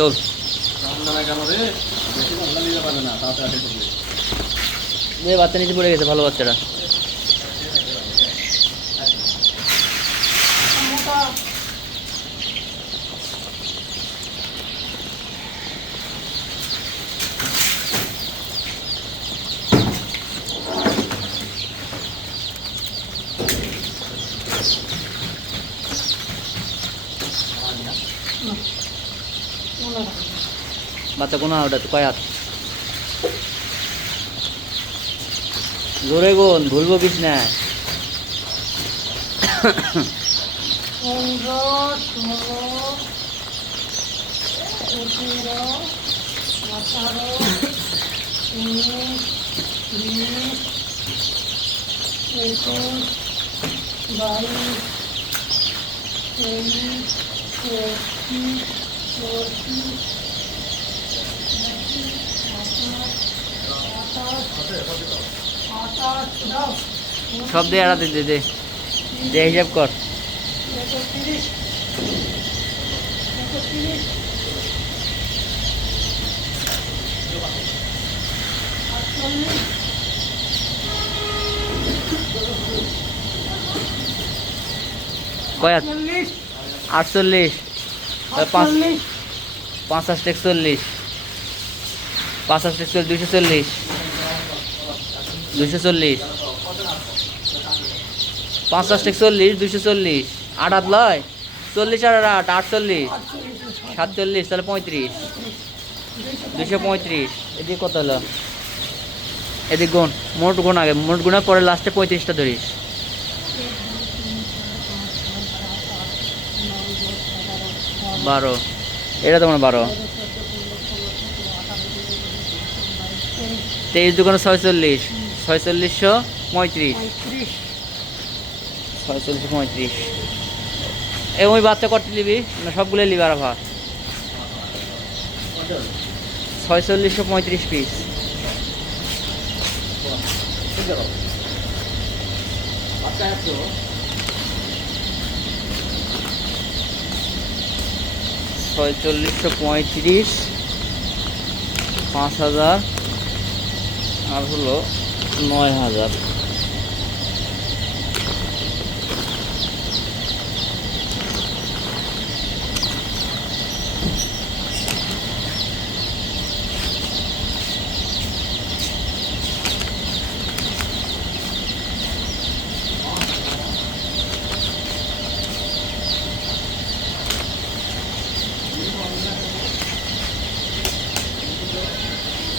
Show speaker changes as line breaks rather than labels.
চল যে বাচ্চা নিচে পড়ে গেছে ভালো বাচ্চাটা বাচ্চা কোনো ওটা কয় হাত? জোরে ভুলবো কিস না
বাইশ তেইশ চব্বিশ
সব দিয়ে এড়াতে দে দে। দে হিসাব কর। কয় আটচল্লিশ। একচল্লিশ একচল্লিশ চল্লিশ। চল্লিশ একচল্লিশ চল্লিশ। আট লয়। চল্লিশ আর আট আটচল্লিশ। সাতচল্লিশ, তাহলে পঁয়ত্রিশ। দুশো পঁয়ত্রিশ। এদিকে কত হলো? এদিক গুণ। মোট গুণ আগে। মোট গুণের পরে লাস্টে পঁয়ত্রিশটা ধরিস। বারো। এটা তোমার বারো। তেইশ দোকানে ছয়চল্লিশ। ছয়চল্লিশশো পঁয়ত্রিশ।
পঁয়ত্রিশ।
ছয়চল্লিশশো পঁয়ত্রিশ। এ ওই বাচ্চা করতে নিবি না সবগুলো নিবি আর ভাত ছয়চল্লিশশো পঁয়ত্রিশ পিস
বাচ্চা
ছয়চল্লিশশো পঁয়ত্রিশ পাঁচ হাজার আর হলো নয় হাজার।